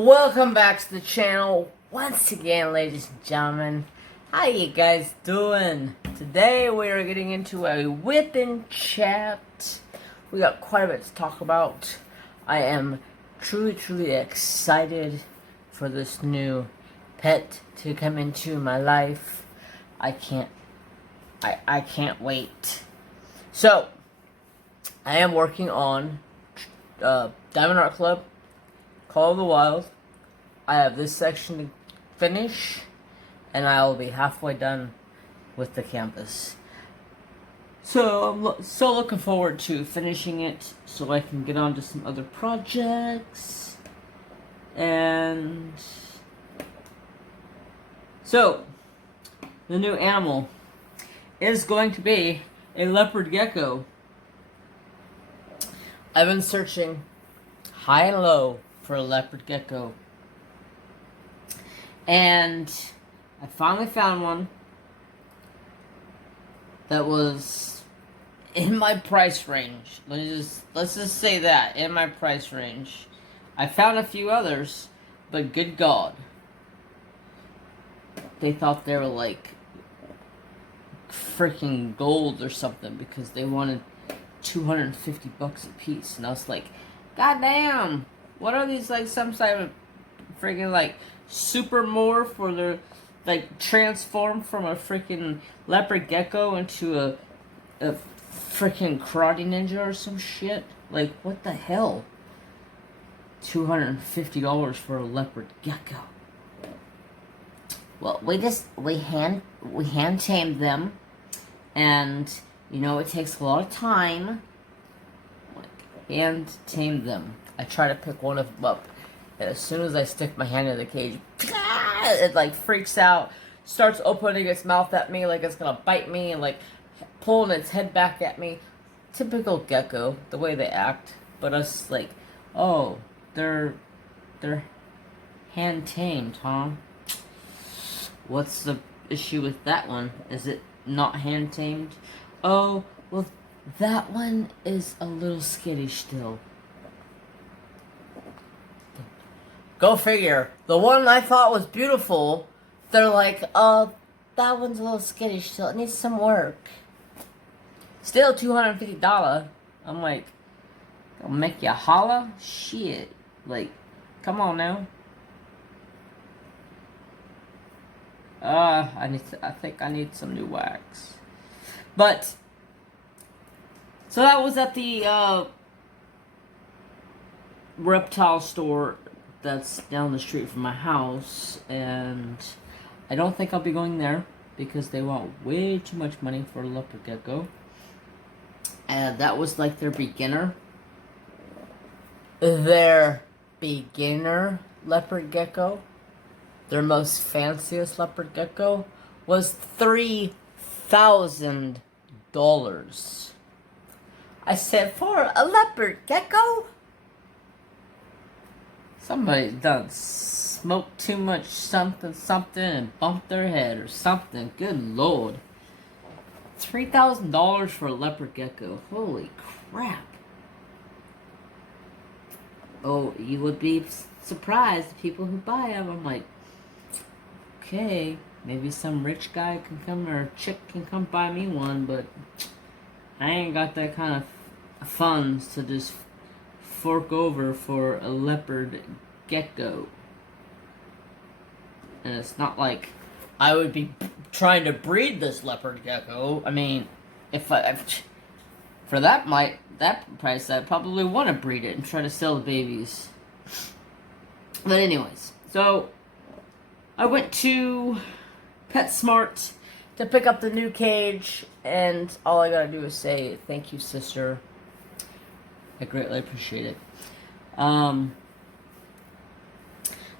Welcome back to the channel once again, ladies and gentlemen. How you guys doing? Today we are getting into a whipping chat. We got quite a bit to talk about. I am truly excited for this new pet to come into my life. I can't wait. So I am working on Diamond Art Club, Call of the Wild. I have this section to finish, and I will be halfway done with the canvas. So I'm so looking forward to finishing it, so I can get on to some other projects. And so the new animal is going to be a leopard gecko. I've been searching high and low for a leopard gecko, and I finally found one that was in my price range. Let's just say that, in my price range. I found a few others, but good God, they thought they were like freaking gold or something because they wanted $250 a piece, and I was like, God damn, what are these, like some type of freaking like super morph where they're like transformed from a freaking leopard gecko into a freaking karate ninja or some shit? Like, what the hell? $250 for a leopard gecko. Well, we hand tamed them, and you know it takes a lot of time. Hand tame them. I try to pick one of them up, and as soon as I stick my hand in the cage, it like freaks out, starts opening its mouth at me like it's gonna bite me, and like pulling its head back at me. Typical gecko, the way they act. But us like, oh, they're hand tamed, huh? What's the issue with that one? Is it not hand tamed? Oh, well, that one is a little skittish still. Go figure. The one I thought was beautiful, they're like, that one's a little skittish still. It needs some work. Still $250. I'm like, I'll make you holla? Shit. Like, come on now. I think I need some new wax. But so that was at the reptile store that's down the street from my house, and I don't think I'll be going there because they want way too much money for a leopard gecko. And that was like their beginner leopard gecko. Their most fanciest leopard gecko was $3,000. I said, for a leopard gecko? Somebody done smoked too much something and bumped their head or something. Good Lord. $3,000 for a leopard gecko. Holy crap. Oh, you would be surprised, the people who buy them. I'm like, okay, maybe some rich guy can come, or chick can come buy me one, but I ain't got that kind of funds to just fork over for a leopard gecko. And it's not like I would be trying to breed this leopard gecko. I mean, if for that price, I'd probably want to breed it and try to sell the babies. But anyways, so I went to PetSmart to pick up the new cage, and all I gotta do is say thank you, sister. I greatly appreciate it. So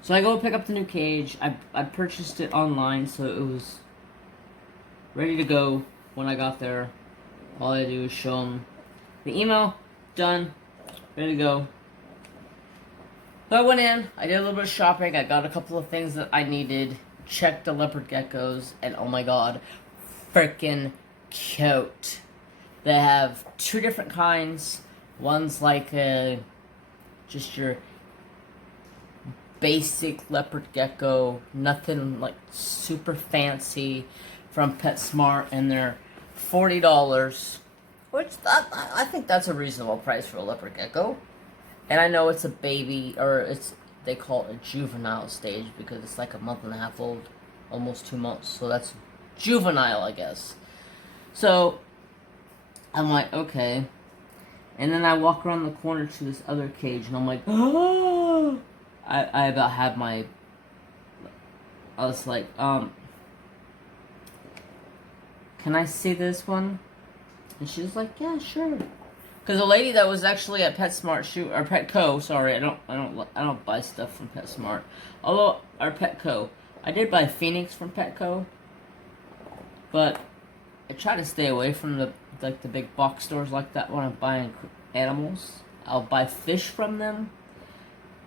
I go pick up the new cage. I purchased it online, so it was ready to go when I got there. All I do is show them the email, done, ready to go. So I went in, I did a little bit of shopping, I got a couple of things that I needed, checked the leopard geckos, and oh my god, freaking cute. They have two different kinds. One's like just your basic leopard gecko, nothing like super fancy from PetSmart, and they're $40, which I think that's a reasonable price for a leopard gecko. And I know it's a baby, or they call it a juvenile stage because it's like a month and a half old, almost 2 months. So that's juvenile, I guess. So I'm like, okay. And then I walk around the corner to this other cage, and I'm like, oh! I about had my... I was like, can I see this one? And she was like, yeah, sure. Because the lady that was actually at PetSmart or Petco, sorry, I don't buy stuff from PetSmart. Although, or Petco, I did buy Phoenix from Petco, but I try to stay away from the big box stores like that when I'm buying animals. I'll buy fish from them,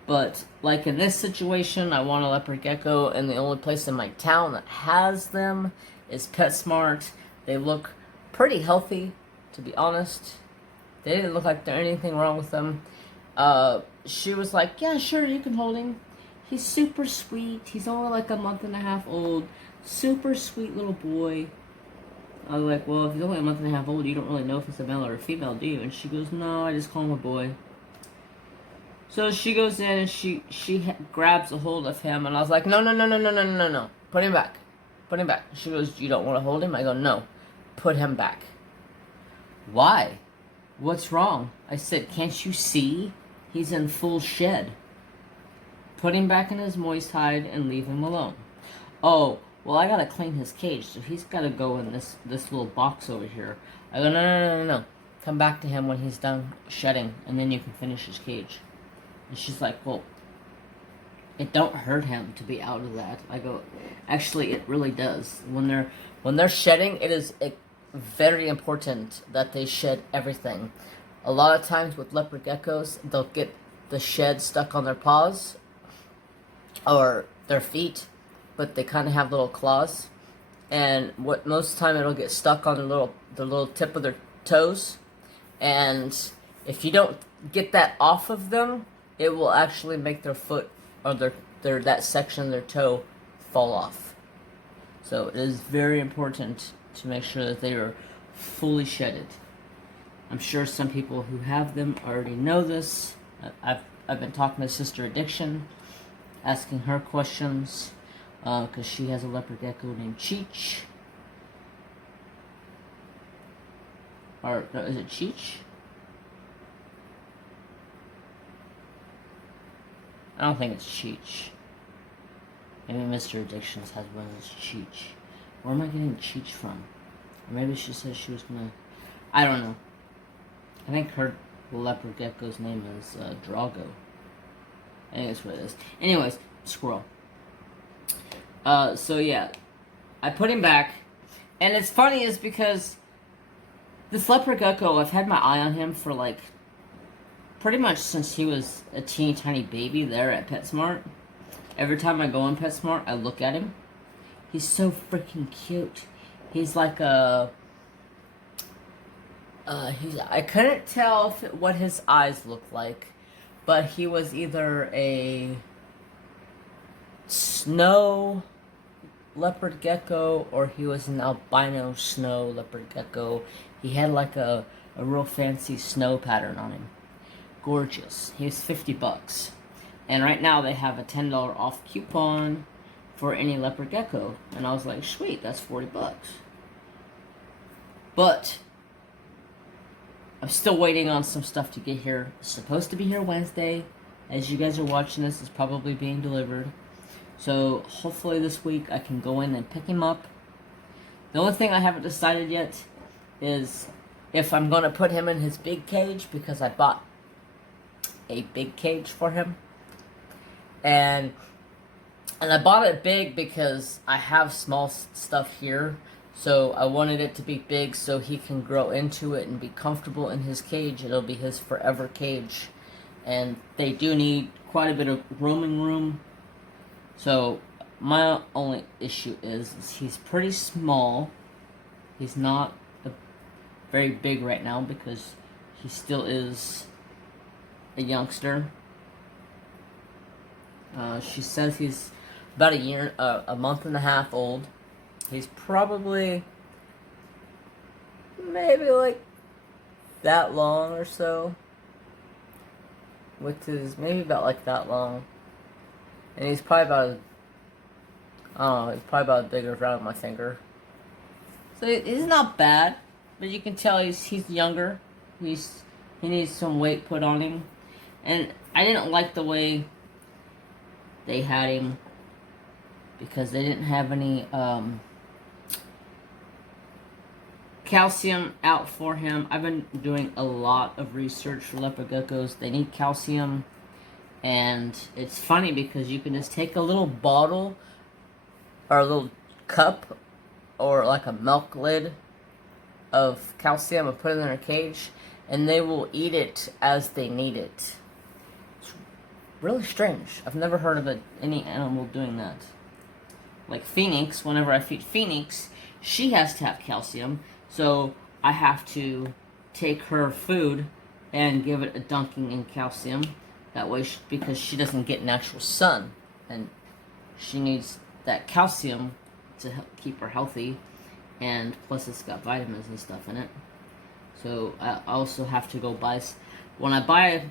but like in this situation, I want a leopard gecko, and the only place in my town that has them is PetSmart. They look pretty healthy, to be honest. They didn't look like there's anything wrong with them. She was like, yeah, sure, you can hold him. He's super sweet. He's only like a month and a half old. Super sweet little boy. I was like, well, if he's only a month and a half old, you don't really know if it's a male or a female, do you? And she goes, no, I just call him a boy. So she goes in and she grabs a hold of him, and I was like, no. Put him back. Put him back. She goes, you don't want to hold him? I go, no. Put him back. Why? What's wrong? I said, can't you see? He's in full shed. Put him back in his moist hide and leave him alone. Oh, well, I gotta clean his cage, so he's gotta go in this little box over here. I go, no. Come back to him when he's done shedding, and then you can finish his cage. And she's like, well, it don't hurt him to be out of that. I go, actually, it really does. When they're shedding, it is very important that they shed everything. A lot of times with leopard geckos, they'll get the shed stuck on their paws or their feet, but they kind of have little claws, and most of the time it'll get stuck on the little tip of their toes, and if you don't get that off of them, it will actually make their foot or their that section of their toe fall off. So it is very important to make sure that they are fully shedded. I'm sure some people who have them already know this. I've been talking to Sister Addiction, asking her questions, because she has a leopard gecko named Cheech. Or, no, is it Cheech? I don't think it's Cheech. Maybe Mr. Addictions has one that's Cheech. Where am I getting Cheech from? Or maybe she said she was gonna... I don't know. I think her leopard gecko's name is Drago. I think that's what it is. Anyways, squirrel. So yeah, I put him back, and it's funny is because this leopard gecko, I've had my eye on him for like pretty much since he was a teeny tiny baby there at PetSmart. Every time I go in PetSmart, I look at him. He's so freaking cute. He's like a... I couldn't tell what his eyes looked like, but he was either a snow leopard gecko or he was an albino snow leopard gecko. He had like a real fancy snow pattern on him. Gorgeous. He was $50. And right now they have a $10 off coupon for any leopard gecko. And I was like, sweet, that's $40. But I'm still waiting on some stuff to get here. It's supposed to be here Wednesday. As you guys are watching this, it's probably being delivered. So hopefully this week I can go in and pick him up. The only thing I haven't decided yet is if I'm going to put him in his big cage, because I bought a big cage for him. And I bought it big because I have small stuff here. So I wanted it to be big so he can grow into it and be comfortable in his cage. It'll be his forever cage. And they do need quite a bit of roaming room. So my only issue is he's pretty small. He's not very big right now because he still is a youngster. She says he's about a month and a half old. He's probably maybe like that long or so, which is maybe about like that long. And he's probably about, I don't know, he's probably about as big around my finger. So he's not bad, but you can tell he's younger. He needs some weight put on him. And I didn't like the way they had him because they didn't have any calcium out for him. I've been doing a lot of research for leopard geckos. They need calcium. And it's funny because you can just take a little bottle or a little cup or like a milk lid of calcium and put it in their cage, and they will eat it as they need it. It's really strange. I've never heard of any animal doing that. Like Phoenix, whenever I feed Phoenix, she has to have calcium, so I have to take her food and give it a dunking in calcium. That way, because she doesn't get natural sun, and she needs that calcium to help keep her healthy, and plus it's got vitamins and stuff in it. So I also have to go buy, when I buy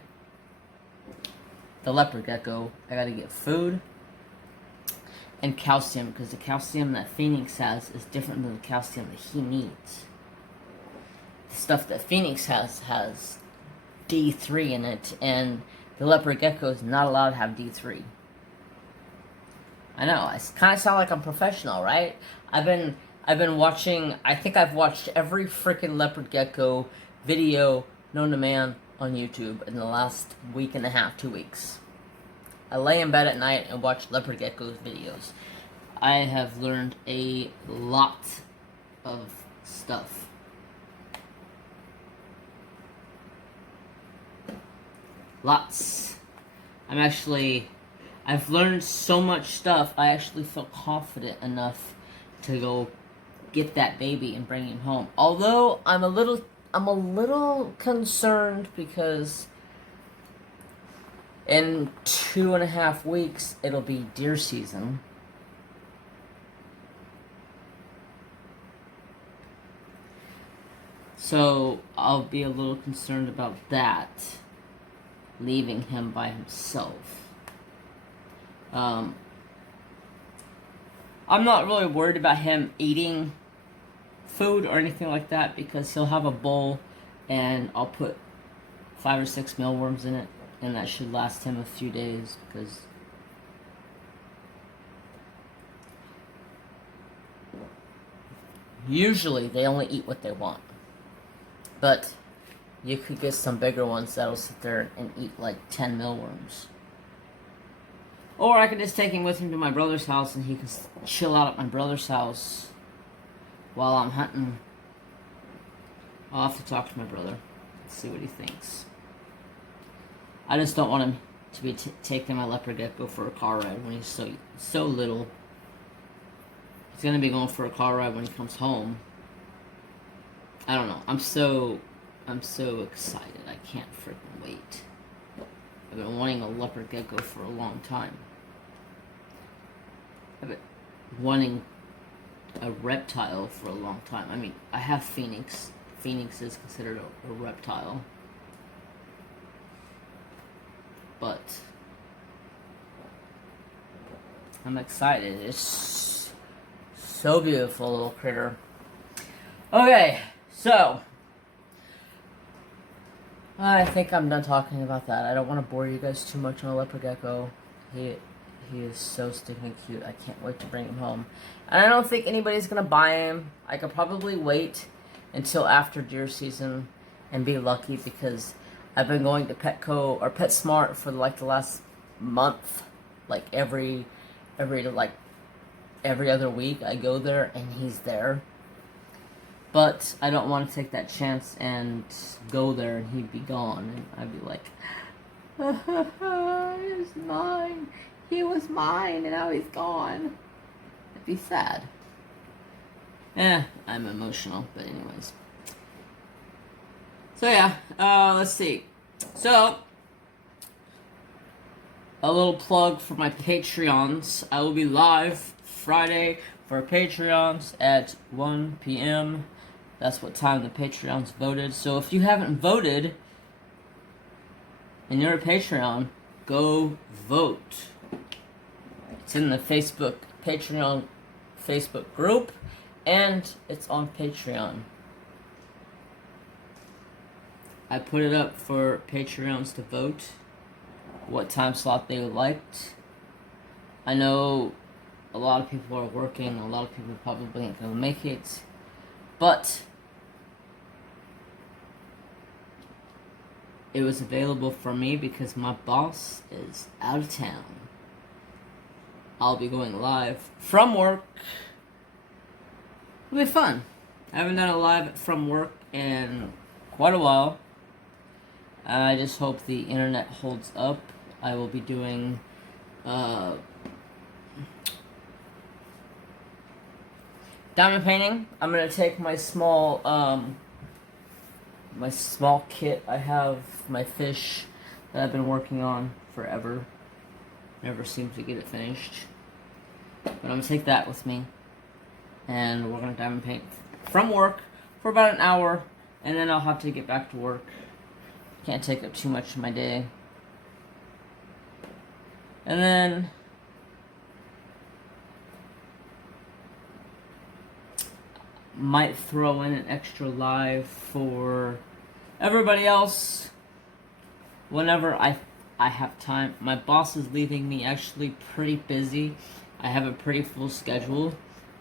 the leopard gecko, I gotta get food and calcium, because the calcium that Phoenix has is different than the calcium that he needs. The stuff that Phoenix has D3 in it, and the leopard gecko is not allowed to have D3. I know, I kind of sound like I'm professional, right? I've been watching, I think I've watched every freaking leopard gecko video known to man on YouTube in the last week and a half, 2 weeks. I lay in bed at night and watch leopard geckos videos. I have learned a lot of stuff. Lots. I've learned so much stuff, I actually feel confident enough to go get that baby and bring him home. Although, I'm a little concerned because in 2.5 weeks, it'll be deer season. So, I'll be a little concerned about that. Leaving him by himself. I'm not really worried about him eating food or anything like that because he'll have a bowl and I'll put 5 or 6 mealworms in it, and that should last him a few days because usually they only eat what they want. But you could get some bigger ones that'll sit there and eat like 10 mealworms. Or I could just take him with him to my brother's house and he can chill out at my brother's house while I'm hunting. I'll have to talk to my brother, see what he thinks. I just don't want him to be taking my leopard gecko for a car ride when he's so little. He's gonna be going for a car ride when he comes home. I don't know. I'm so excited. I can't freaking wait. I've been wanting a leopard gecko for a long time. I've been wanting a reptile for a long time. I mean, I have Phoenix. Phoenix is considered a reptile. But I'm excited. It's so beautiful, little critter. Okay, so I think I'm done talking about that. I don't want to bore you guys too much on a leopard gecko. He is so stinking cute. I can't wait to bring him home. And I don't think anybody's going to buy him. I could probably wait until after deer season and be lucky because I've been going to Petco or PetSmart for like the last month. Like every other week I go there and he's there. But I don't want to take that chance and go there and he'd be gone. And I'd be like, he's mine. He was mine and now he's gone. It'd be sad. I'm emotional, but anyways. So yeah, let's see. So, a little plug for my Patreons. I will be live Friday for Patreons at 1 p.m. That's what time the Patreons voted. So if you haven't voted and you're a Patreon, go vote. It's in the Patreon Facebook group, and it's on Patreon. I put it up for Patreons to vote what time slot they liked. I know a lot of people are working, a lot of people probably ain't gonna make it, but it was available for me because my boss is out of town. I'll be going live from work. It'll be fun. I haven't done a live from work in quite a while. I just hope the internet holds up. I will be doing diamond painting. I'm gonna take my small kit. I have my fish that I've been working on forever. Never seem to get it finished. But I'm gonna take that with me, and we're gonna diamond paint from work for about an hour, and then I'll have to get back to work. Can't take up too much of my day. And then might throw in an extra live for everybody else whenever I have time. My boss is leaving me actually pretty busy. I have a pretty full schedule.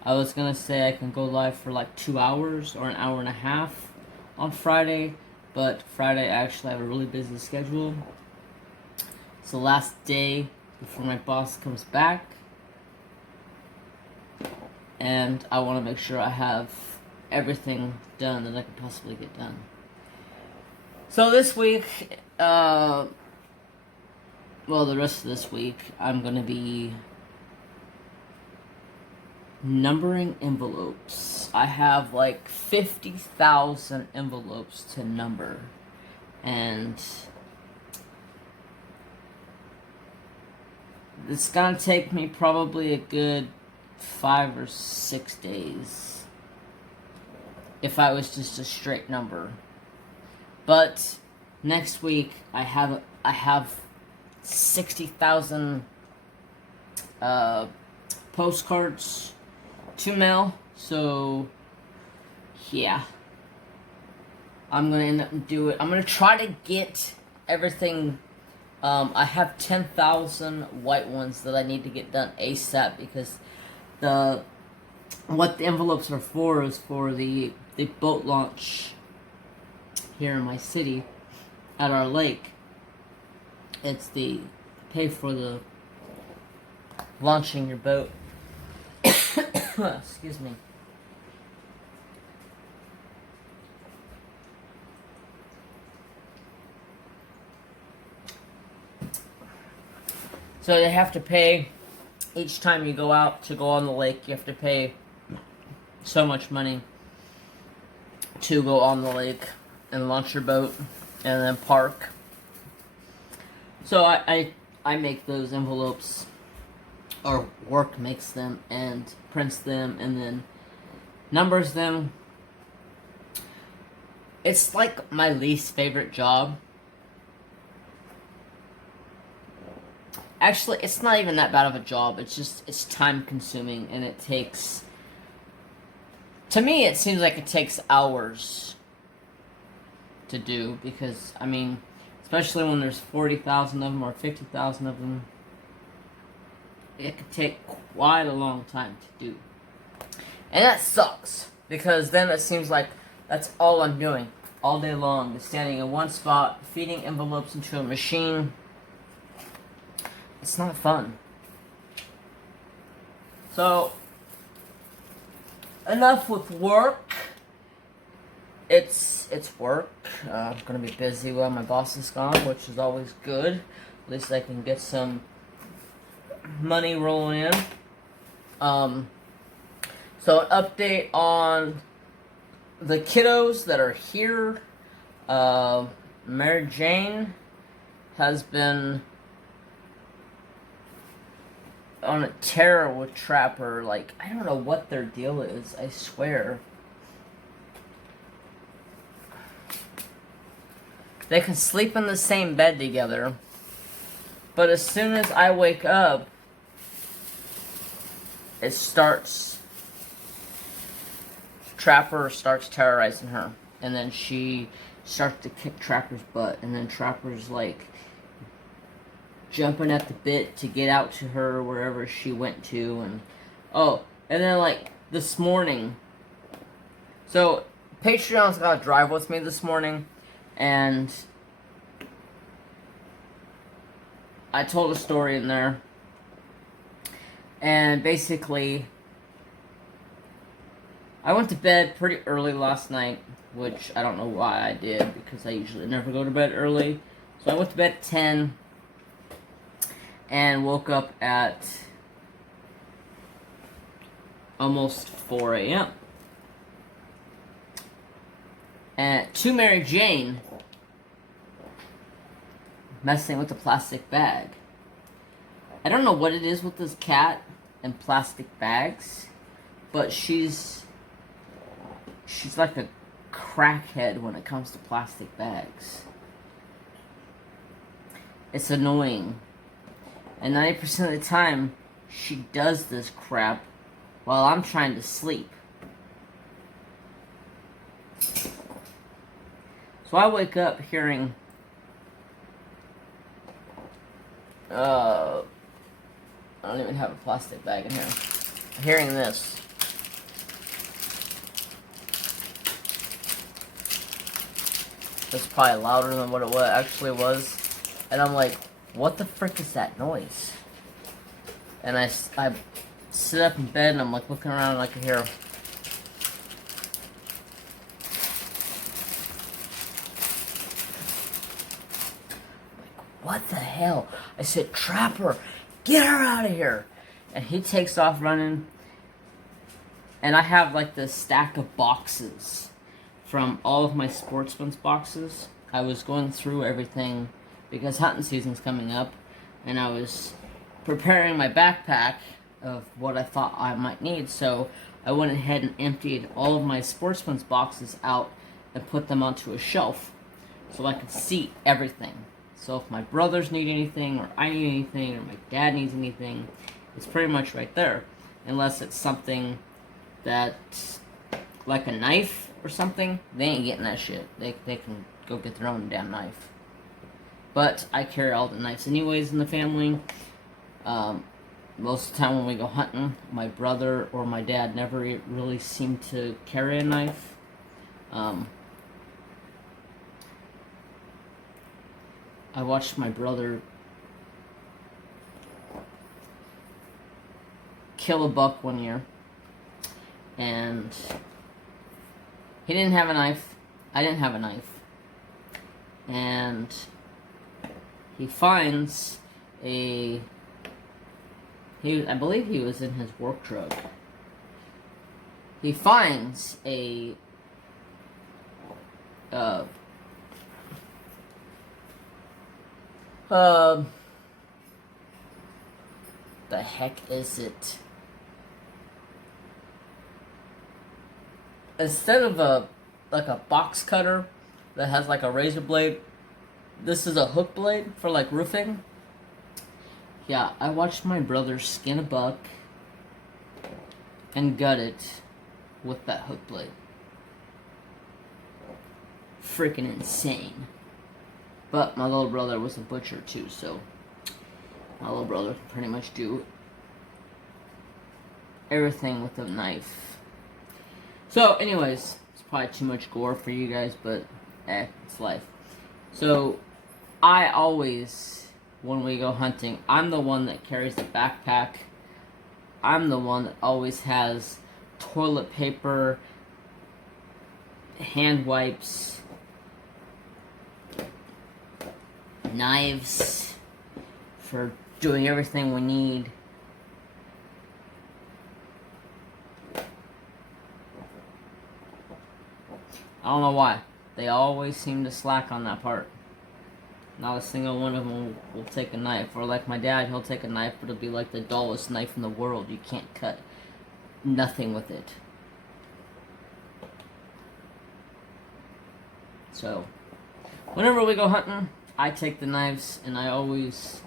I was gonna say I can go live for like 2 hours or an hour and a half on Friday, but Friday I actually have a really busy schedule. It's the last day before my boss comes back, and I want to make sure I have everything done that I could possibly get done. So this week, the rest of this week, I'm going to be numbering envelopes. I have like 50,000 envelopes to number, and it's gonna take me probably a good 5 or 6 days if I was just a straight number. But next week I have 60,000 postcards to mail. So yeah, I'm gonna end up and do it. I'm gonna try to get everything. I have 10,000 white ones that I need to get done ASAP, because what the envelopes are for is for the boat launch here in my city at our lake. It's the pay for the launching your boat. Excuse me. So they have to pay each time you go out to go on the lake. You have to pay so much money to go on the lake and launch your boat and then park. So I make those envelopes, or work makes them and prints them and then numbers them. It's like my least favorite job. Actually, it's not even that bad of a job. It's time consuming, and it takes, to me, it seems like it takes hours to do, because, I mean, especially when there's 40,000 of them or 50,000 of them, it could take quite a long time to do. And that sucks, because then it seems like that's all I'm doing all day long, is standing in one spot, feeding envelopes into a machine. It's not fun. So, enough with work. It's work. I'm gonna be busy while my boss is gone, which is always good. At least I can get some money rolling in. So an update on the kiddos that are here. Mary Jane has been on a terror with Trapper. Like, I don't know what their deal is, I swear. They can sleep in the same bed together, but as soon as I wake up, Trapper starts terrorizing her, and then she starts to kick Trapper's butt, and then Trapper's like jumping at the bit to get out to her wherever she went to, and then like this morning, so Patreon's got to drive with me this morning, and I told a story in there, and basically I went to bed pretty early last night, which I don't know why I did, because I usually never go to bed early. So I went to bed at 10, and woke up at almost 4 a.m. And to Mary Jane, messing with the plastic bag. I don't know what it is with this cat and plastic bags, but she's like a crackhead when it comes to plastic bags. It's annoying. And 90% of the time, she does this crap while I'm trying to sleep. So I wake up hearing I don't even have a plastic bag in here. Hearing this. It's probably louder than what it actually was. And I'm like, what the frick is that noise? And I sit up in bed and I'm like looking around and I can hear. What the hell? I said, Trapper, get her out of here. And he takes off running. And I have like this stack of boxes from all of my Sportsman's boxes. I was going through everything because hunting season's coming up, and I was preparing my backpack of what I thought I might need, so I went ahead and emptied all of my Sportsman's boxes out and put them onto a shelf so I could see everything. So if my brothers need anything, or I need anything, or my dad needs anything, it's pretty much right there. Unless it's something that's like a knife or something, they ain't getting that shit. They can go get their own damn knife. But I carry all the knives anyways in the family. Most of the time when we go hunting, my brother or my dad never really seem to carry a knife. I watched my brother kill a buck one year, and he didn't have a knife. I didn't have a knife. And he finds I believe he was in his work truck. He finds the heck is it? Instead of a box cutter that has like a razor blade, this is a hook blade for like roofing. Yeah, I watched my brother skin a buck and gut it with that hook blade. Freaking insane. But my little brother was a butcher too, so my little brother can pretty much do everything with a knife. So anyways, it's probably too much gore for you guys, but it's life. So I always, when we go hunting, I'm the one that carries the backpack. I'm the one that always has toilet paper, hand wipes, knives for doing everything we need. I don't know why. They always seem to slack on that part. Not a single one of them will take a knife. Or like my dad, he'll take a knife, but it'll be like the dullest knife in the world. You can't cut nothing with it. So, whenever we go hunting, I take the knives, and I always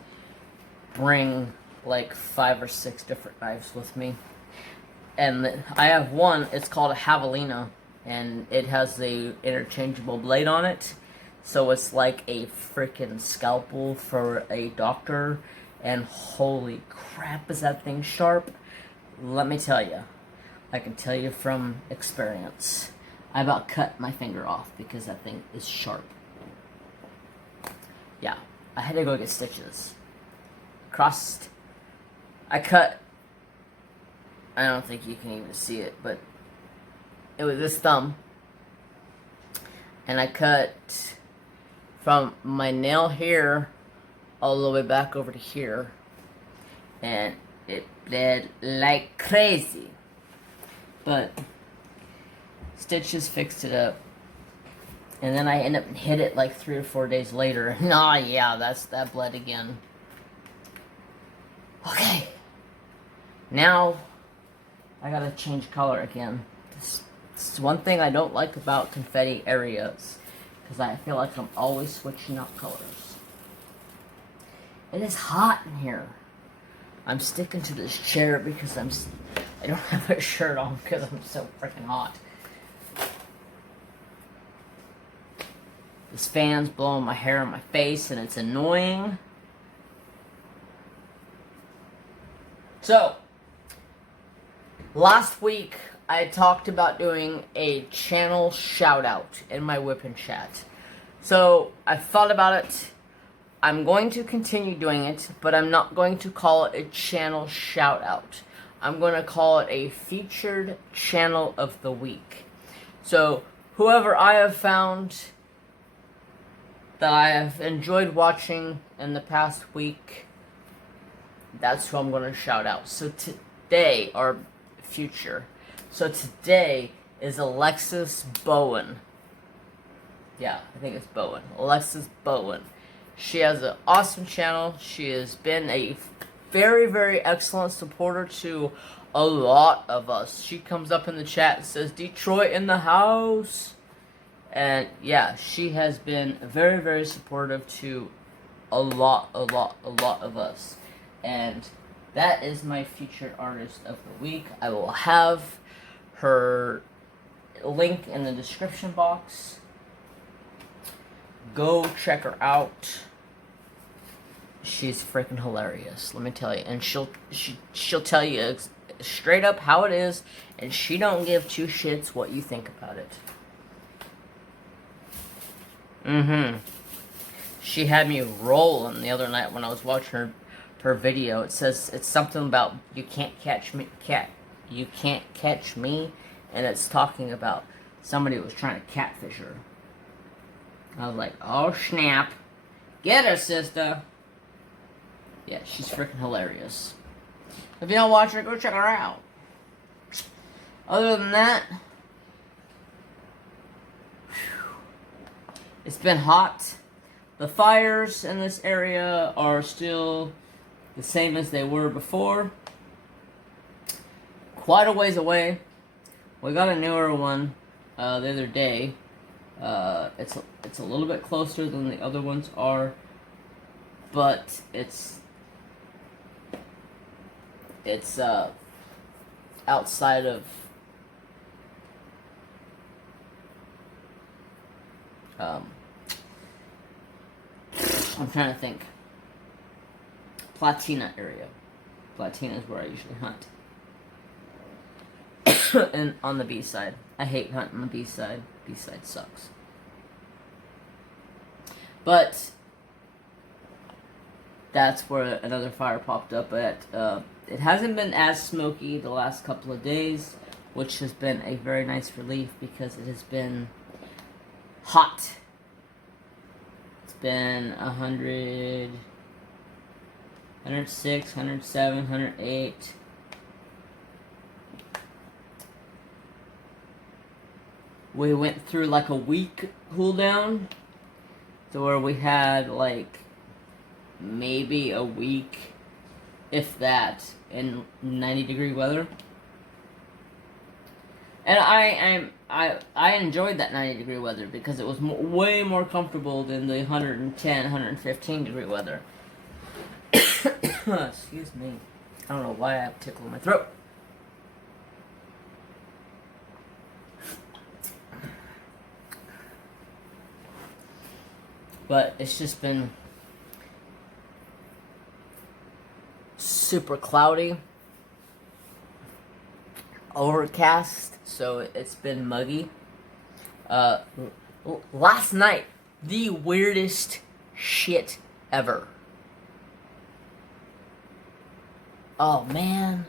bring like 5 or 6 different knives with me. And I have one, it's called a javelina, and it has the interchangeable blade on it. So it's like a freaking scalpel for a doctor, and holy crap is that thing sharp. Let me tell you, I can tell you from experience. I about cut my finger off because that thing is sharp. Yeah, I had to go get stitches. I cut, I don't think you can even see it, but it was this thumb. And I cut from my nail here all the way back over to here. And it bled like crazy. But stitches fixed it up. And then I ended up and hit it like 3 or 4 days later. Nah, yeah, that bled again. Okay. Now, I gotta change color again. This is one thing I don't like about confetti areas. Because I feel like I'm always switching out colors. It is hot in here. I'm sticking to this chair because I don't have a shirt on because I'm so freaking hot. This fan's blowing my hair on my face and it's annoying. So, last week I talked about doing a channel shout out in my whipping chat. So, I thought about it. I'm going to continue doing it, but I'm not going to call it a channel shout out. I'm going to call it a featured channel of the week. So, whoever I have found that I have enjoyed watching in the past week, that's who I'm going to shout out. So today, or future, so today is Alexis Bowen. Yeah, I think it's Bowen. Alexis Bowen. She has an awesome channel. She has been a very, very excellent supporter to a lot of us. She comes up in the chat and says, Detroit in the house. And yeah, she has been very, very supportive to a lot of us. And that is my featured artist of the week. I will have her link in the description box. Go check her out. She's freaking hilarious, let me tell you. And she'll tell you straight up how it is, and she don't give 2 shits what you think about it. She had me rolling the other night when I was watching her video. It says it's something about you can't catch me, you can't catch me, and it's talking about somebody was trying to catfish her. I was like, oh snap, get her, sister. Yeah, she's freaking hilarious. If you don't watch her, go check her out. Other than that, it's been hot. The fires in this area are still the same as they were before. Quite a ways away. We got a newer one the other day. It's a little bit closer than the other ones are, but it's outside of I'm trying to think. Platina area. Platina is where I usually hunt. And on the B side. I hate hunting the B side. B side sucks. But that's where another fire popped up at. It hasn't been as smoky the last couple of days, which has been a very nice relief because it has been hot. It's been 100, 106, 107, 108. We went through like a week cool down. to where we had like maybe a week, if that, in 90-degree weather. And I enjoyed that 90-degree weather because it was way more comfortable than the 110, 115-degree weather. Excuse me. I don't know why I have a tickle in my throat. But it's just been super cloudy, overcast, so it's been muggy. Last night, the weirdest shit ever. Oh man,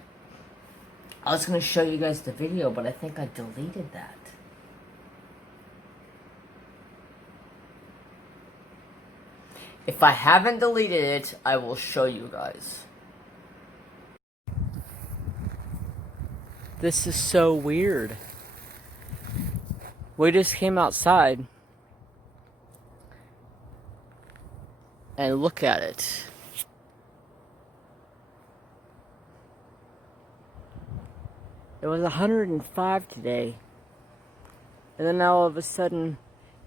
I was gonna show you guys the video, but I think I deleted that. If I haven't deleted it, I will show you guys. This is so weird. We just came outside and look at it. It was 105 today. And then all of a sudden,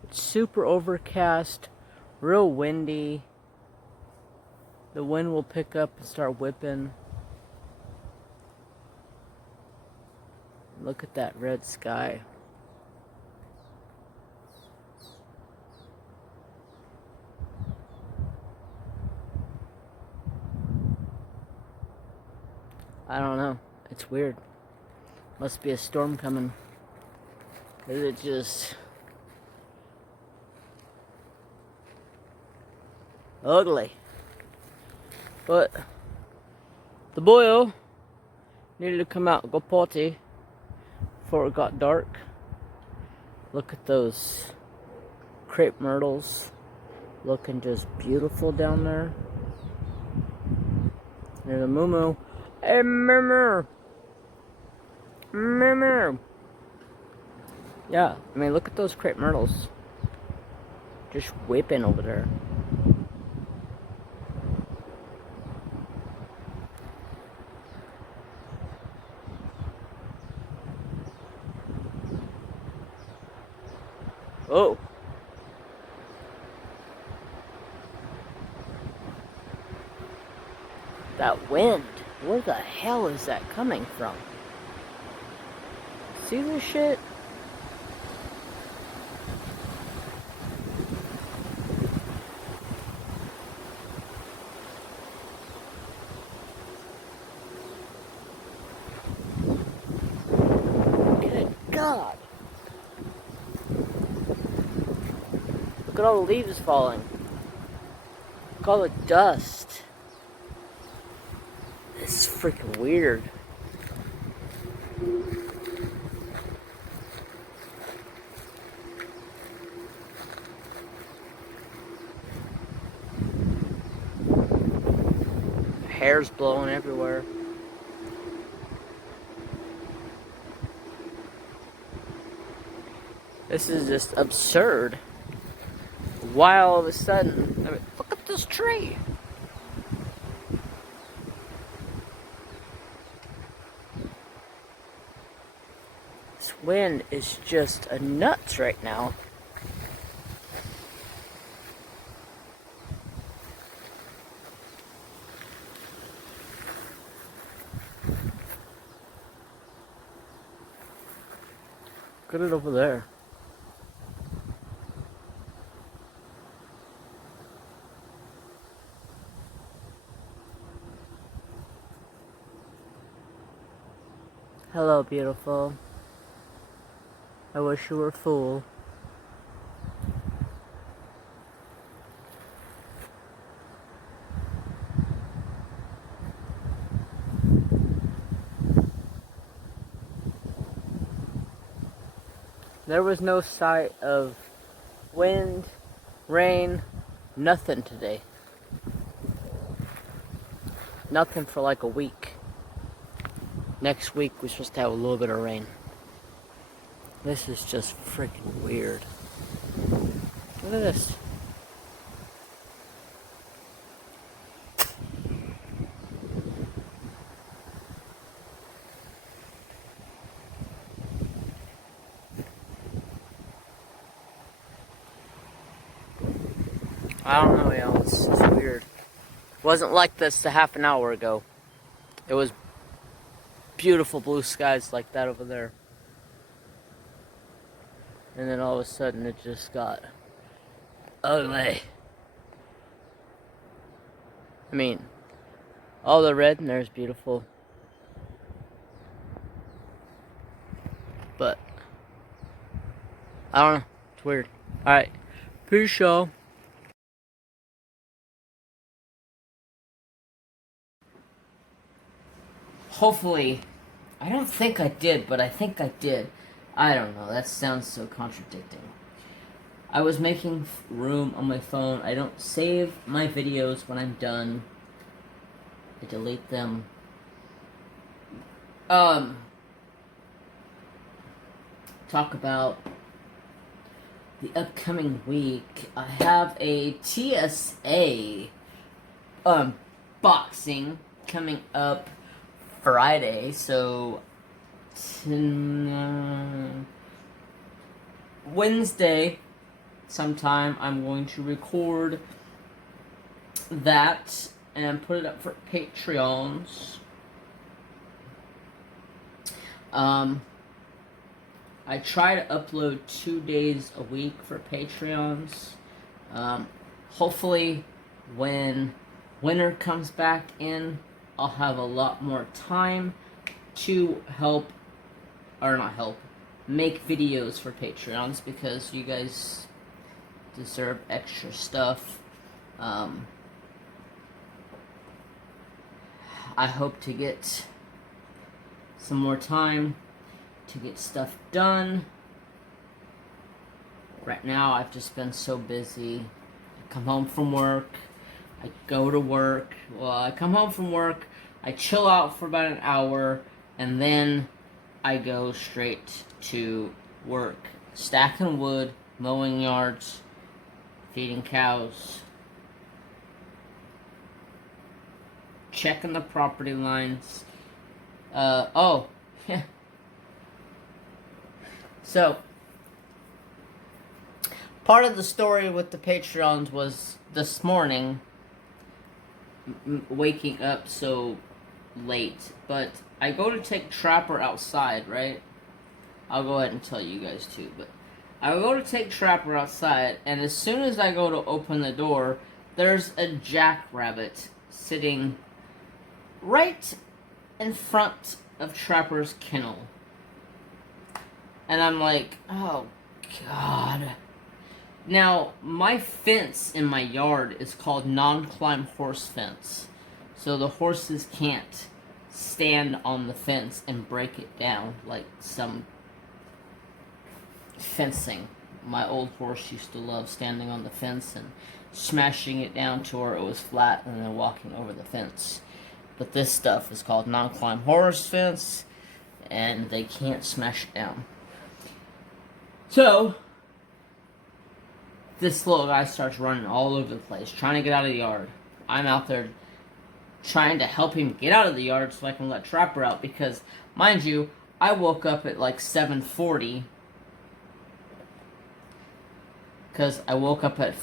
it's super overcast, real windy. The wind will pick up and start whipping. Look at that red sky. I don't know. It's weird. Must be a storm coming. 'Cause it just... ugly. But the boy needed to come out and go potty before it got dark. Look at those crepe myrtles looking just beautiful down there. There's a moo-moo. Hey, moo-moo! Moo-moo! Yeah, I mean, look at those crepe myrtles. Just whipping over there. Oh. That wind. Where the hell is that coming from? See this shit? Good God. Look at all the leaves falling. Look at all the dust. This is freaking weird. Hair's blowing everywhere. This is just absurd. Why all of a sudden, I mean, look at this tree. This wind is just a nuts right now. Look at it over there. Hello, beautiful. I wish you were full. There was no sight of wind, rain, nothing today. Nothing for like a week. Next week we're supposed to have a little bit of rain. This is just freaking weird. Look at this. I don't know, y'all. It's weird. It wasn't like this a half an hour ago. It was beautiful blue skies like that over there. And then all of a sudden it just got ugly. I mean, all the red in there is beautiful. But, I don't know. It's weird. Alright. Peace, y'all. Hopefully, I don't think I did, but I think I did. I don't know. That sounds so contradicting. I was making room on my phone. I don't save my videos when I'm done. I delete them. Talk about the upcoming week. I have a TSA boxing coming up Friday, so Wednesday sometime I'm going to record that and put it up for Patreons. I try to upload 2 days a week for Patreons. Hopefully when winter comes back in, I'll have a lot more time to make videos for Patreons, because you guys deserve extra stuff. I hope to get some more time to get stuff done. Right now, I've just been so busy. I come home from work, I go to work. Well, I come home from work, I chill out for about an hour, and then I go straight to work. Stacking wood, mowing yards, feeding cows, checking the property lines. Oh, yeah. So, part of the story with the Patreons was this morning, waking up so late. But I go to take Trapper outside, right? I'll go ahead and tell you guys too. But I go to take Trapper outside, and as soon as I go to open the door, there's a jackrabbit sitting right in front of Trapper's kennel. And I'm like, oh, God. Now, my fence in my yard is called non-climb horse fence. So the horses can't stand on the fence and break it down like some fencing. My old horse used to love standing on the fence and smashing it down to where it was flat and then walking over the fence. But this stuff is called non-climb horse fence, and they can't smash it down. So, this little guy starts running all over the place, trying to get out of the yard. I'm out there trying to help him get out of the yard so I can let Trapper out, because, mind you, I woke up at like 7:40, because I woke up at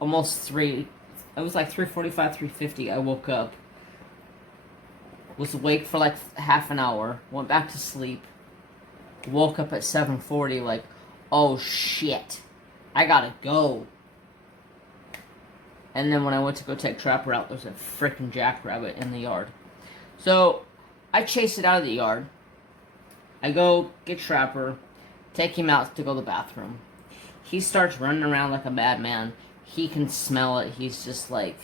almost 3, it was like 3:45, 3:50, I woke up, was awake for like half an hour, went back to sleep, woke up at 7:40 like, oh shit, I gotta go. And then when I went to go take Trapper out, there's a frickin' jackrabbit in the yard. So, I chase it out of the yard. I go get Trapper, take him out to go to the bathroom. He starts running around like a madman. He can smell it. He's just like,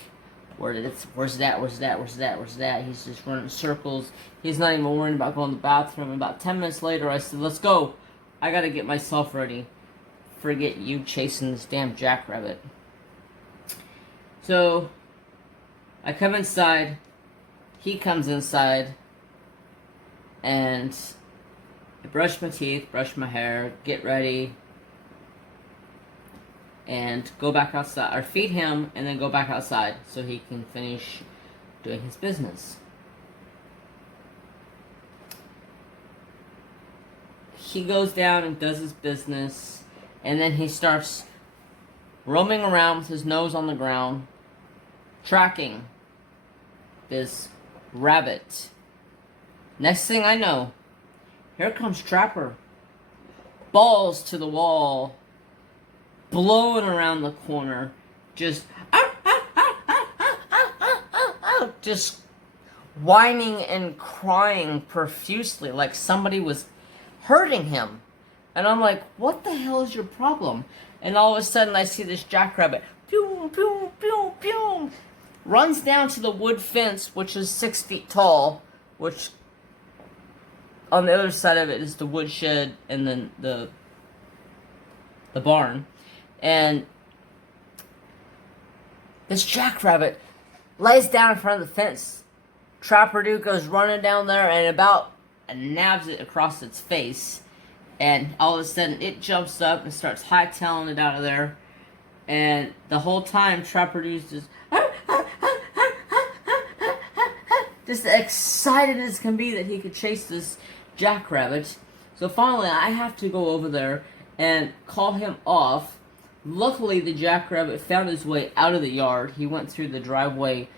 where's that? He's just running circles. He's not even worrying about going to the bathroom. About 10 minutes later, I said, let's go. I gotta get myself ready. Forget you chasing this damn jackrabbit. So, I come inside. He comes inside. And I brush my teeth, brush my hair, get ready, and go back outside, or feed him, and then go back outside so he can finish doing his business. He goes down and does his business, and then he starts roaming around with his nose on the ground, tracking this rabbit. Next thing I know, here comes Trapper. Balls to the wall, blowing around the corner, just whining and crying profusely like somebody was hurting him. And I'm like, what the hell is your problem? And all of a sudden I see this jackrabbit, pew, pew, pew, pew, runs down to the wood fence, which is 6 feet tall, which on the other side of it is the woodshed and then the barn. And this jackrabbit lays down in front of the fence. Trapper Dude goes running down there and about nabs it across its face. And all of a sudden it jumps up and starts hightailing it out of there. And the whole time Trapper Dude's just excited as can be that he could chase this jackrabbit. So finally I have to go over there and call him off. Luckily the jackrabbit found his way out of the yard. He went through the driveway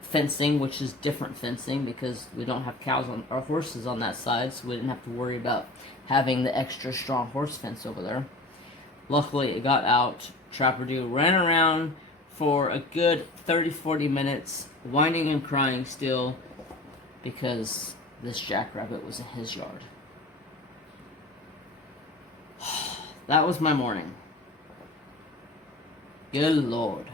fencing, which is different fencing because we don't have cows on or horses on that side, so we didn't have to worry about having the extra strong horse fence over there. Luckily it got out. Trapper Dude ran around for a good 30-40 minutes, whining and crying still because this jackrabbit was in his yard. That was my morning. Good Lord.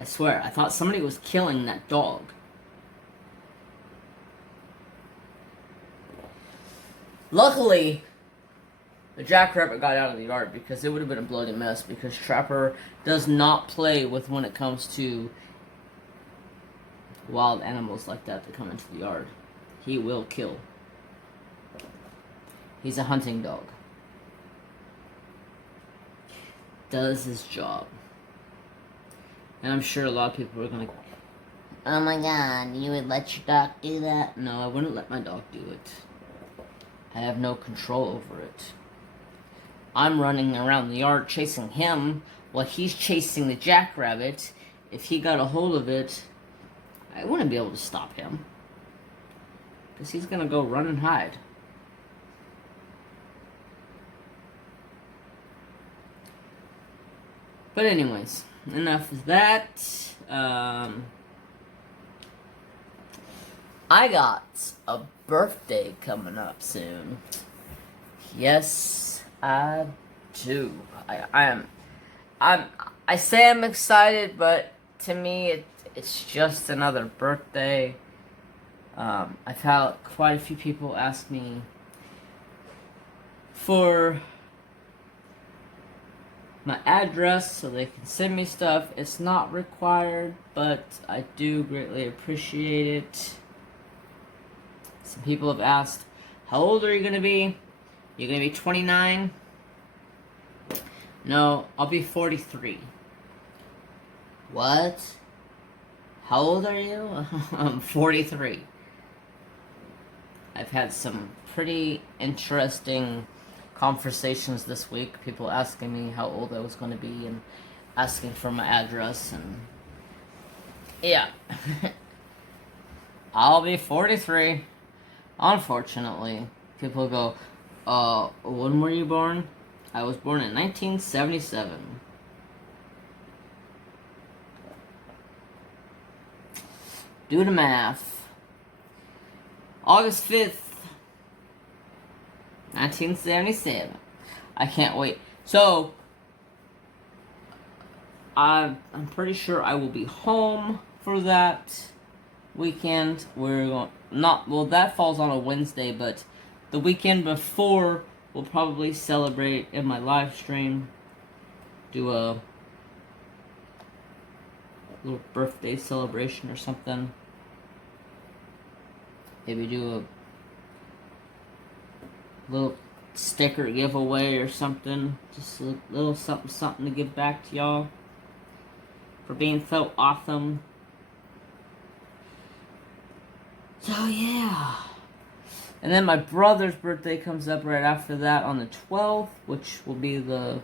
I swear, I thought somebody was killing that dog. Luckily, the jackrabbit got out of the yard because it would have been a bloody mess because Trapper does not play with when it comes to wild animals like that that come into the yard. He will kill. He's a hunting dog. Does his job. And I'm sure a lot of people are going to, oh my god, you would let your dog do that? No, I wouldn't let my dog do it. I have no control over it. I'm running around the yard chasing him while he's chasing the jackrabbit. If he got a hold of it, I wouldn't be able to stop him. Because he's going to go run and hide. But anyways, enough of that. I got a birthday coming up soon. Yes, I do. I say I'm excited, but to me, it's just another birthday. I've had quite a few people ask me for my address so they can send me stuff. It's not required, but I do greatly appreciate it. Some people have asked, how old are you going to be? You're going to be 29? No, I'll be 43. What? How old are you? I'm 43. I've had some pretty interesting conversations this week. People asking me how old I was going to be and asking for my address, and yeah. I'll be 43. Unfortunately, people go, when were you born? I was born in 1977. Do the math. August 5th, 1977. I can't wait. So, I'm pretty sure I will be home for that weekend. We're going, that falls on a Wednesday, but the weekend before, we'll probably celebrate in my live stream. Do a little birthday celebration or something. Maybe do a little sticker giveaway or something. Just a little something to give back to y'all for being so awesome. So yeah. And then my brother's birthday comes up right after that on the 12th, which will be the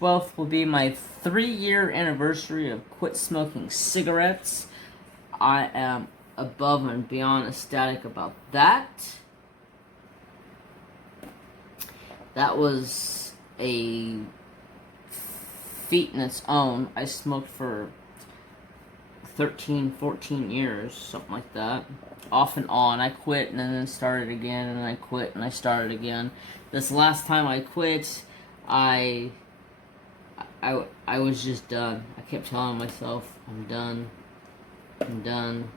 12th will be my 3-year anniversary of quit smoking cigarettes. I am above and beyond ecstatic about that. That was a feat in its own. I smoked for 13, 14 years, something like that. Off and on. I quit and then started again, and I quit and I started again. This last time I quit, I was just done. I kept telling myself, I'm done. I'm done.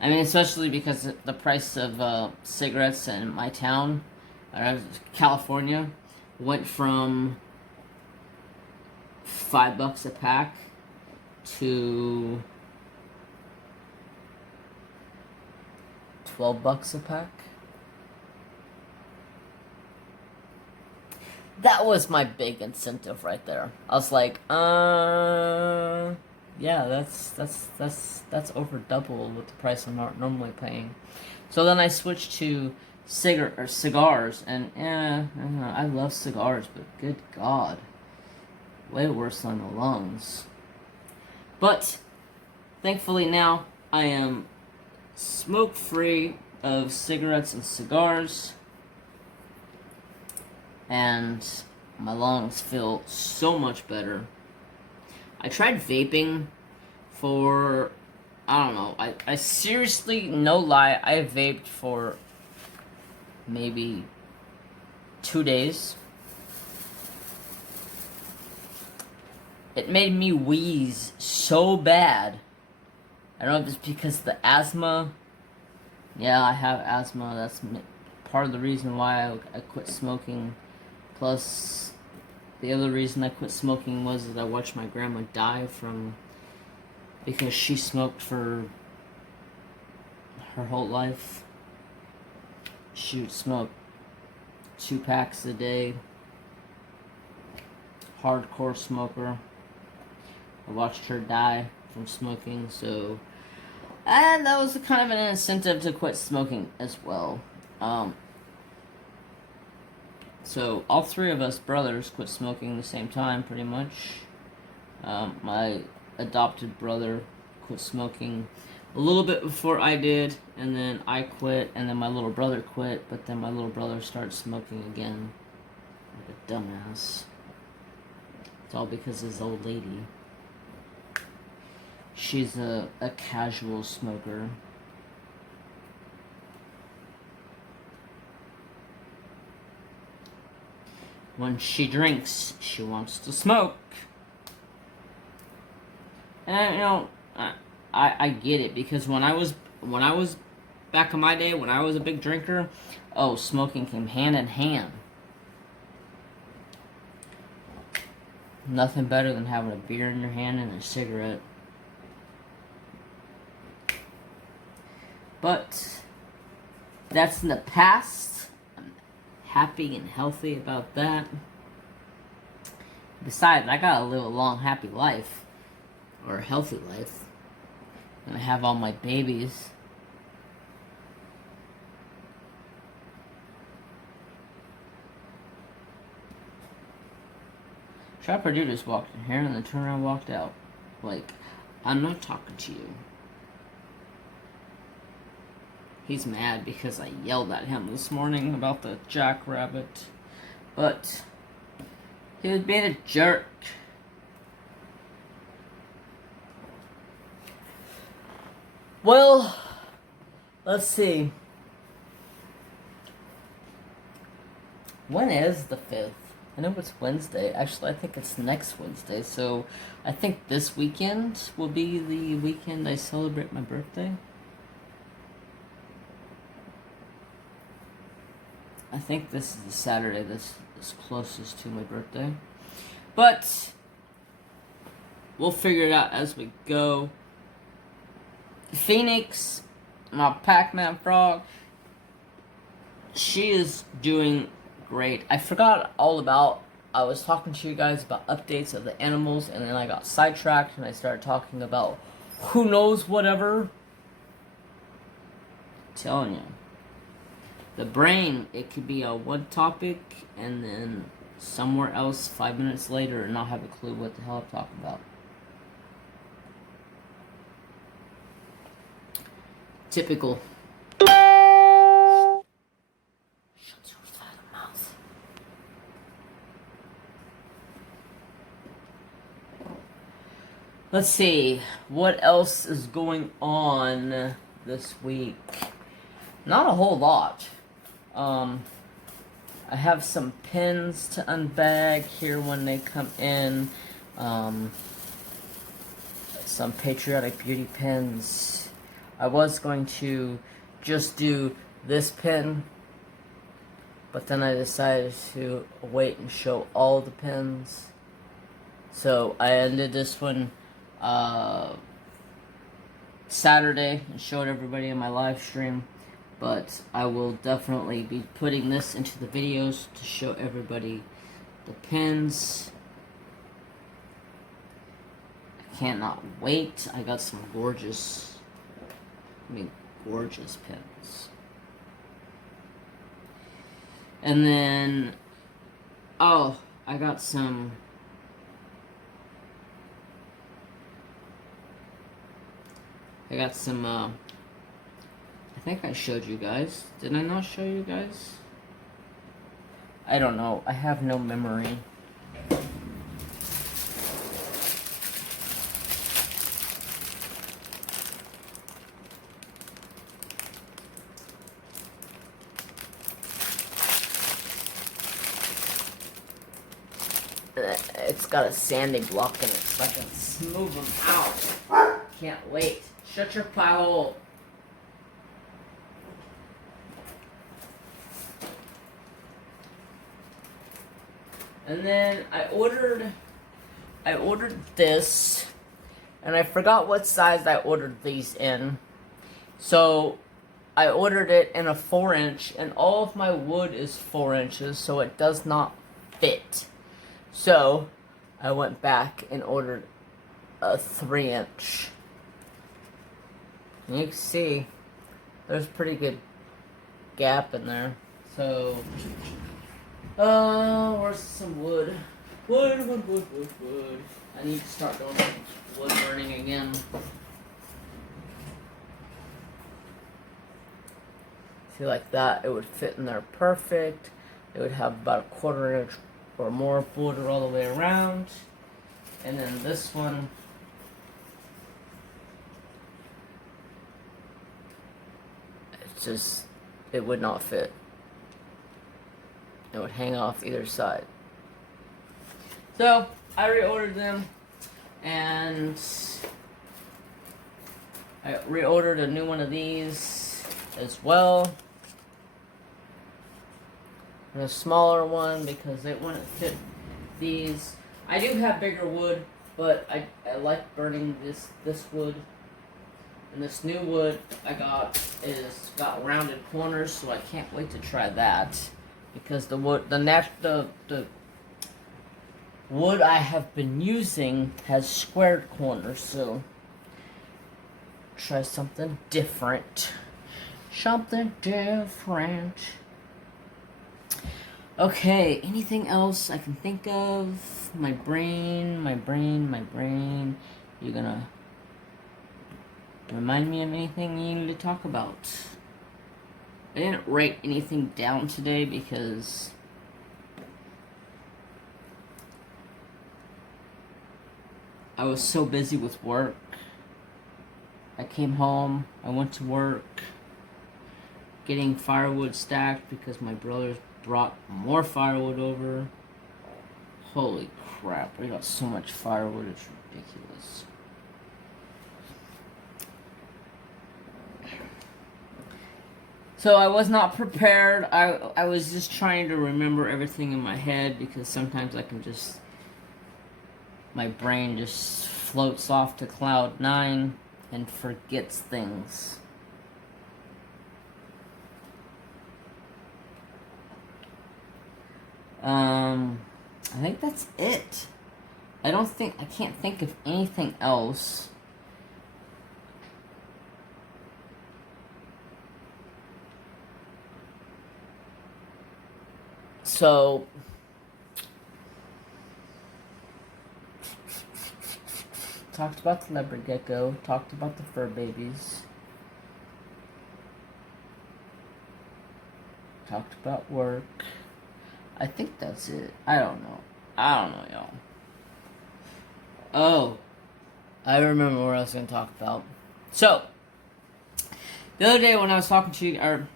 I mean, especially because the price of cigarettes in my town, California, went from $5 a pack to $12 a pack. That was my big incentive right there. I was like, yeah, that's over double what the price I'm normally paying. So then I switched to cigars, and I love cigars, but good God, way worse on the lungs. But thankfully now I am smoke-free of cigarettes and cigars, and my lungs feel so much better. I tried vaping for, I don't know, I seriously, no lie, I vaped for maybe 2 days. It made me wheeze so bad. I don't know if it's because of the asthma. Yeah, I have asthma. That's part of the reason why I quit smoking. Plus, the other reason I quit smoking was that I watched my grandma die because she smoked for her whole life. She would smoke 2 packs a day. Hardcore smoker. I watched her die from smoking, so... And that was kind of an incentive to quit smoking as well. So, all 3 of us brothers quit smoking at the same time, pretty much. My adopted brother quit smoking a little bit before I did, and then I quit, and then my little brother quit, but then my little brother started smoking again. Like a dumbass. It's all because of his old lady. She's a casual smoker. When she drinks, she wants to smoke. And, you know, I get it, because when I was back in my day, when I was a big drinker, oh, smoking came hand in hand. Nothing better than having a beer in your hand and a cigarette. But that's in the past. I'm happy and healthy about that. Besides, I gotta live a long, happy life. Or a healthy life. And I have all my babies. Trapper Dude just walked in here and then turned around and walked out. Like, I'm not talking to you. He's mad because I yelled at him this morning about the jackrabbit. But he was being a jerk. Well, let's see. When is the 5th? I know it's Wednesday. Actually, I think it's next Wednesday. So, I think this weekend will be the weekend I celebrate my birthday. I think this is the Saturday that's closest to my birthday. But we'll figure it out as we go. Phoenix, my Pac-Man frog, she is doing great. I forgot all about, I was talking to you guys about updates of the animals, and then I got sidetracked and I started talking about who knows whatever. I'm telling you. The brain, it could be a one topic and then somewhere else 5 minutes later and not have a clue what the hell I'm talking about. Typical. Shut your fucking mouth. Let's see, what else is going on this week? Not a whole lot. I have some pins to unbag here when they come in. Some Patriotic beauty pins. I was going to just do this pin, but then I decided to wait and show all the pins. So I ended this one Saturday and showed everybody in my live stream. But I will definitely be putting this into the videos to show everybody the pins. I cannot wait. I got some gorgeous pins. And then, oh, I got some I think I showed you guys. Did I not show you guys? I don't know. I have no memory. It's got a sandy block in it, so I can smooth them out. Can't wait. Shut your pie hole. And then I ordered this, and I forgot what size I ordered these in. So I ordered it in a 4-inch, and all of my wood is 4 inches, so it does not fit. So I went back and ordered a 3-inch. You can see there's a pretty good gap in there. So where's some wood? Wood. I need to start doing wood burning again. See, like that, it would fit in there perfect. It would have about a 1/4 inch or more of wood all the way around. And then this one, it would not fit. It would hang off either side. So I reordered them, and I reordered a new one of these as well, and a smaller one because it wouldn't fit these. I do have bigger wood, but I like burning this wood. And this new wood I got is got rounded corners, so I can't wait to try that. Because the wood I have been using has squared corners, so try something different. Something different. Okay, anything else I can think of? My brain. You gonna remind me of anything you need to talk about? I didn't write anything down today because I was so busy with work. I came home, I went to work, getting firewood stacked because my brothers brought more firewood over. Holy crap, we got so much firewood, it's ridiculous. So I was not prepared. I was just trying to remember everything in my head because sometimes I can just, my brain just floats off to cloud 9 and forgets things. I think that's it. I can't think of anything else. So, talked about the leopard gecko, talked about the fur babies, talked about work. I think that's it. I don't know, y'all. Oh, I remember what I was going to talk about. So, the other day when I was talking to you, or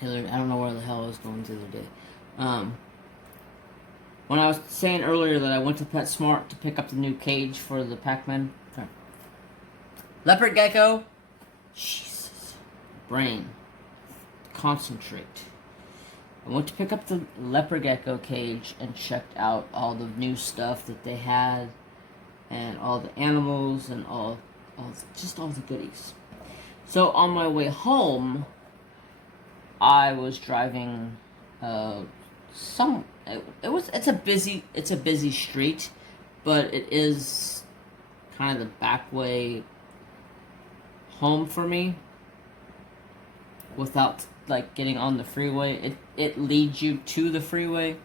I don't know where the hell I was going the other day. When I was saying earlier that I went to PetSmart to pick up the new cage for the Pac-Man. Leopard Gecko. Jesus. Brain. Concentrate. I went to pick up the Leopard Gecko cage and checked out all the new stuff that they had. And all the animals and all the goodies. So on my way home, I was driving it's a busy street, but it is kind of the back way home for me without like getting on the freeway. It leads you to the freeway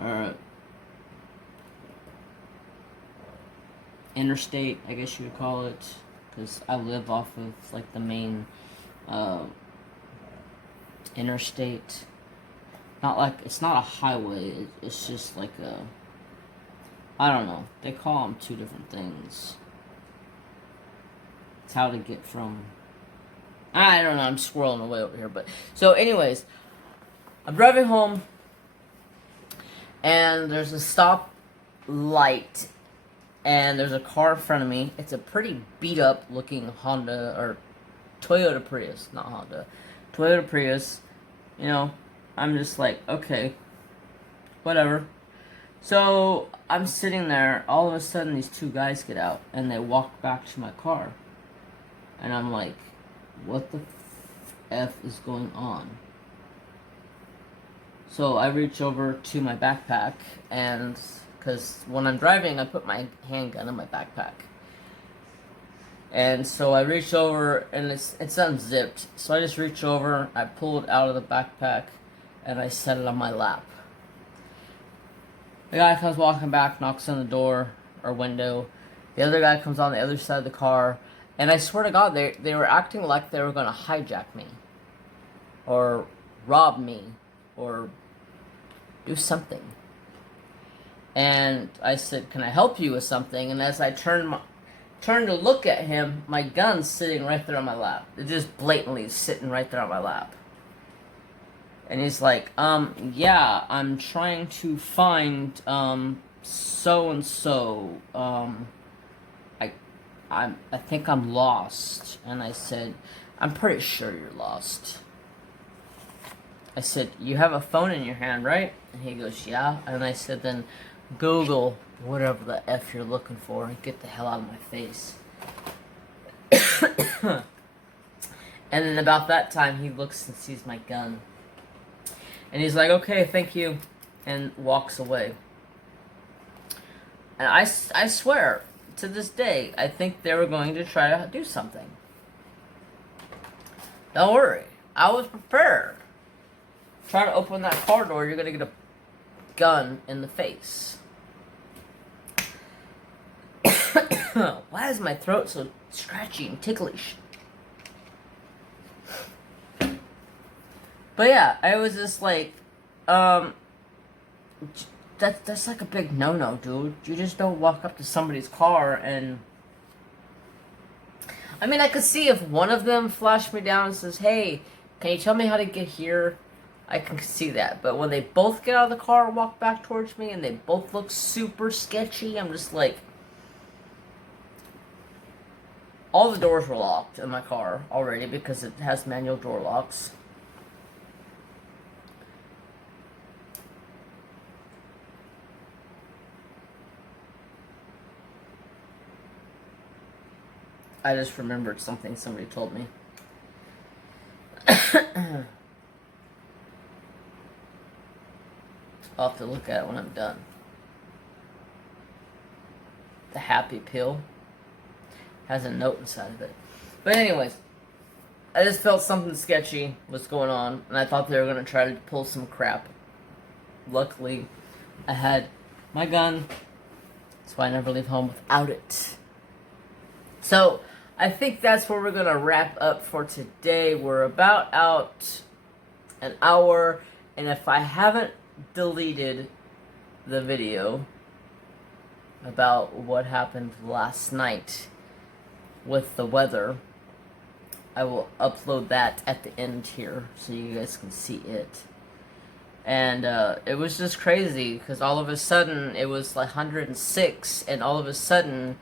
or interstate, I guess you would call it, because I live off of like the main interstate. It's not a highway, it's just like I don't know, they call them two different things. It's how to get from, I don't know, I'm swirling away over here, but, so anyways, I'm driving home, and there's a stop light, and there's a car in front of me. It's a pretty beat up looking Honda, or Toyota Prius, not Honda, Toyota Prius, you know. I'm just like, okay, whatever. So, I'm sitting there, all of a sudden these two guys get out, and they walk back to my car. And I'm like, what the F is going on? So, I reach over to my backpack, and, because when I'm driving, I put my handgun in my backpack. And so I reach over, and it's unzipped. So I just reach over, I pull it out of the backpack, and I set it on my lap. The guy comes walking back, knocks on the door or window. The other guy comes on the other side of the car, and I swear to God, they were acting like they were going to hijack me, or rob me, or do something. And I said, "Can I help you with something?" And as I turned to look at him, my gun's sitting right there on my lap. It just blatantly is sitting right there on my lap. And he's like, yeah, I'm trying to find, so-and-so, I think I'm lost. And I said, I'm pretty sure you're lost. I said, you have a phone in your hand, right? And he goes, yeah. And I said, then Google whatever the F you're looking for and get the hell out of my face. And then about that time, he looks and sees my gun. And he's like, okay, thank you, and walks away. And I swear, to this day, I think they were going to try to do something. Don't worry, I was prepared. Try to open that car door, you're going to get a gun in the face. Why is my throat so scratchy and ticklish? But yeah, I was just like, that's like a big no-no, dude. You just don't walk up to somebody's car and... I mean, I could see if one of them flashed me down and says, hey, can you tell me how to get here? I can see that. But when they both get out of the car and walk back towards me and they both look super sketchy, I'm just like... All the doors were locked in my car already because it has manual door locks. I just remembered something somebody told me. I'll have to look at it when I'm done. The happy pill has a note inside of it. But anyways, I just felt something sketchy was going on, and I thought they were going to try to pull some crap. Luckily, I had my gun That's why I never leave home without it. So, I think that's where we're going to wrap up for today. We're about out an hour, and if I haven't deleted the video about what happened last night with the weather, I will upload that at the end here so you guys can see it. And it was just crazy because all of a sudden it was like 106, and all of a sudden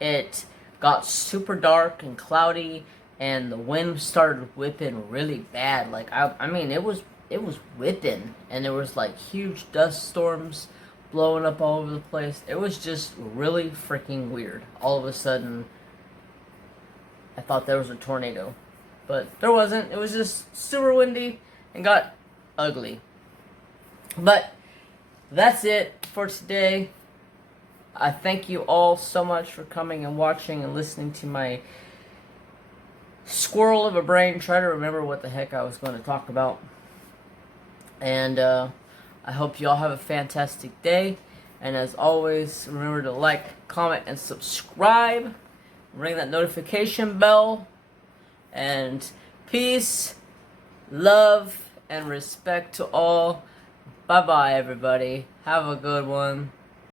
it got super dark and cloudy, and the wind started whipping really bad. Like I mean, it was whipping, and there was like huge dust storms blowing up all over the place. It was just really freaking weird. All of a sudden, I thought there was a tornado, but there wasn't. It was just super windy and got ugly. But that's it for today. I thank you all so much for coming and watching and listening to my squirrel of a brain try to remember what the heck I was going to talk about. And I hope you all have a fantastic day. And as always, remember to like, comment, and subscribe. Ring that notification bell. And peace, love, and respect to all. Bye-bye, everybody. Have a good one.